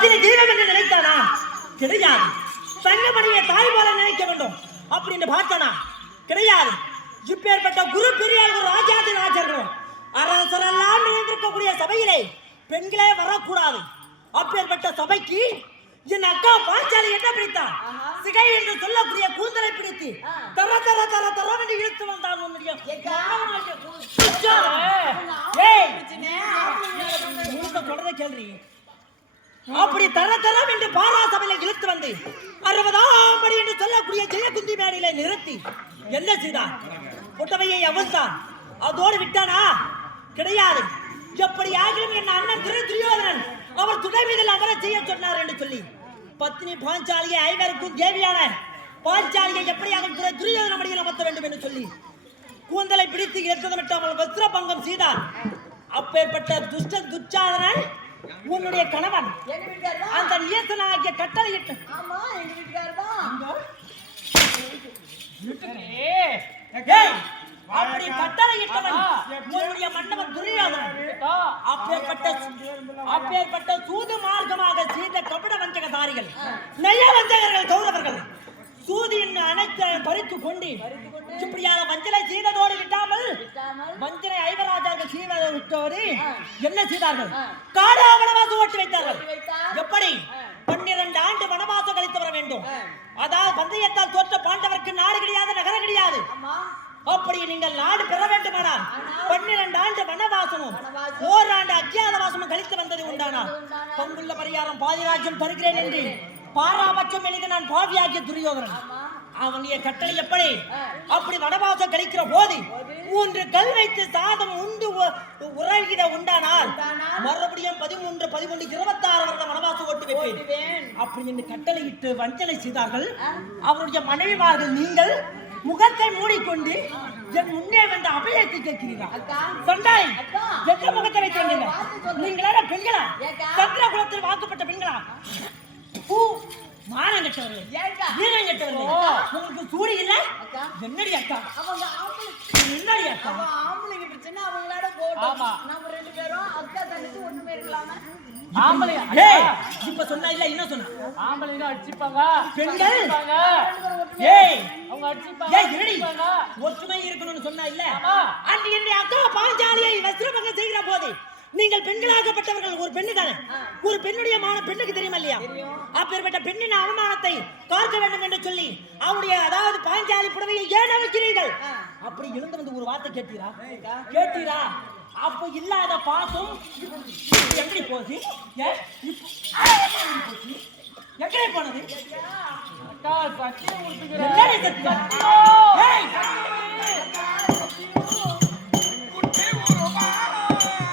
பத்தினி தீரம் என்று நினைத்தானா? கிடையாது. தங்கமணியை தாய் போல நினைக்க வேண்டும் அப்படின்னு பார்த்தானா? கிடையாது. இப்பேற்பட்ட குரு பெரியார் ராஜாதி ராஜர்களும் அரசரெல்லாம் நிறைந்திருக்கக்கூடிய சபையிலே பெண்களே வரக்கூடாது. அப்பேற்பட்ட சபைக்கு என் அக்கா பாஞ்சாலி என்ன பிடித்தான்? சிகை என்று சொல்லக்கூடிய கூந்தலை பிடித்து தர தர தர தர என்று இழுத்து வந்தான். தொடர்ந்து கேள்வி. அப்படி தர தரம் என்று பாரா சபையில இழுத்து வந்து 60ஆம் படி என்று சொல்லக்கூடிய ஜெயகுந்தி மேடையில நிறுத்தி என்ன செய்தான்? புட்டவையை அவிழ்த்தான். அதோடு விட்டானா? கிடையாது. எப்படி ஆகிலும் என் அண்ணன் துரியோதனன் அவர் துணை மீதில் அமர செய்ய சொன்னார் என்று சொல்லி பத்னி பாஞ்சாலியை ஐவருக்கும் தேவியான பாஞ்சாலியை எப்படியாக துரியோதன மடியில் அமர்த்த வேண்டும் என்று சொல்லி கூந்தலை பிடித்து இழுத்ததமிட்டாமல் வஸ்திர பங்கம் செய்தார். அப்பேற்பட்ட துஷ்ட துச்சாதனன் உன்னுடைய கணவன் அந்த நியத்தனாகிய கட்டளையிட்டு அப்படி கட்டளையிட்டவன் உன்னுடைய மன்னவன் துரியோதனன். அப்பேற்பட்ட சூது மார்க்கமாக செய்த கபட வஞ்சகதாரிகள் நய வஞ்சகர்கள் கௌரவர்கள் சூதியின் அனைத்து பறித்து கொண்டு இப்படியான வஞ்சனை செய்ததோடு விட்டாமல் வஞ்சனை ஐவராஜார்கள் செய்வதை விட்டோடு என்ன செய்தார்கள்? காடா வனவாசம் ஓட்டி வைத்தார்கள். எப்படி? 12 ஆண்டு வனவாசம் கழித்து வர வேண்டும். அதாவது பந்தயத்தால் தோற்ற பாண்டவருக்கு நாடு கிடையாது, நகரம் கிடையாது. அப்படி நீங்கள் நாடு பெற வேண்டுமானால் 12 ஆண்டு வனவாசமும் ஓராண்டு அஜ்ஞாதவாசமும் கழித்து வந்தது உண்டானால் பங்குள்ள பரிகாரம் பாதிராஜ்யம் தருகிறேன் என்று பாராபட்சம் எழுதி நான் பாவியாகிய துரியோதனன் அவனுடைய கட்டளை எப்படி? அப்படி வனவாசம் கழிக்கிற போது 3 கல் வைத்து சாதம் உண்டு உறவிட உண்டானால் மறுபடியும் 13, 13, 26 வருடம் வனவாசம் ஓட்டு வைப்பேன் அப்படி என்று கட்டளையிட்டு வஞ்சனை செய்தார்கள். அவருடைய மனைவிமார்கள் நீங்கள் முகத்தை மூடிக்கொண்டு என் முன்னே வந்த அபயத்தை கேட்கிறீர்கள். சொன்னாய் எந்த முகத்தை வைத்தீங்க? நீங்களா பெண்களா? சந்திர குலத்தில் வாக்கப்பட்ட பெண்களா? மானம் கட்டவர்கள், வீரம் கட்டவர்கள். உங்களுக்கு சூடி இல்ல? என்னடி அக்கா? என்னடி அக்கா? ஆம்பளைங்க பிரச்சனை அவங்களோட போட்டோம். நம்ம 2 பேரும் அக்கா தங்கச்சி ஒண்ணுமே இருக்கலாமா? ஆம்பளையா? இப்ப சொன்னா இல்ல என்ன சொன்னா? ஆம்பளைங்க அடிச்சுப்பாங்க, பெண்கள் அவங்க அடிச்சுப்பாங்க. ஒற்றுமை இருக்கணும்னு சொன்னா இல்ல? அன்று என்னுடைய அக்கா பாஞ்சாலியை வஸ்திரபங்கம் செய்கிற போது நீங்கள் பெண்களாகப்பட்டவர்கள் ஒரு பெண்ணு தானே? ஒரு பெண்ணுடைய பெண்ணுக்கு தெரியுமா இல்லையா? அப்பேற்பட்ட பெண்ணின் அவமானத்தை பார்க்க வேண்டும் என்று சொல்லி அவருடைய அதாவது பாஞ்சாலி புடவையை ஏன் வைக்கிறீர்கள்? அப்படி எழுந்து வந்து ஒரு வார்த்தை கேட்டீரா? அப்ப இல்லாத பாசம் எப்படி போச்சு? எங்கே போனது? சத்தியம்